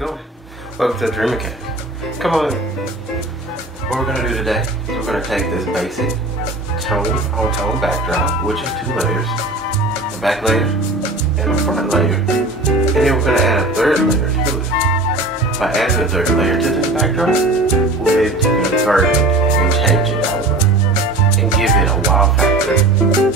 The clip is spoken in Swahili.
going? Welcome to the Dream Academy. Come on in. What we're going to do today is we're going to take this basic tone on tone backdrop, which is 2 layers, the back layer and the front layer, and then we're going to add a 3rd layer to it. By adding a 3rd layer to this backdrop, we'll be able to convert it and change it over and give it a wow factor.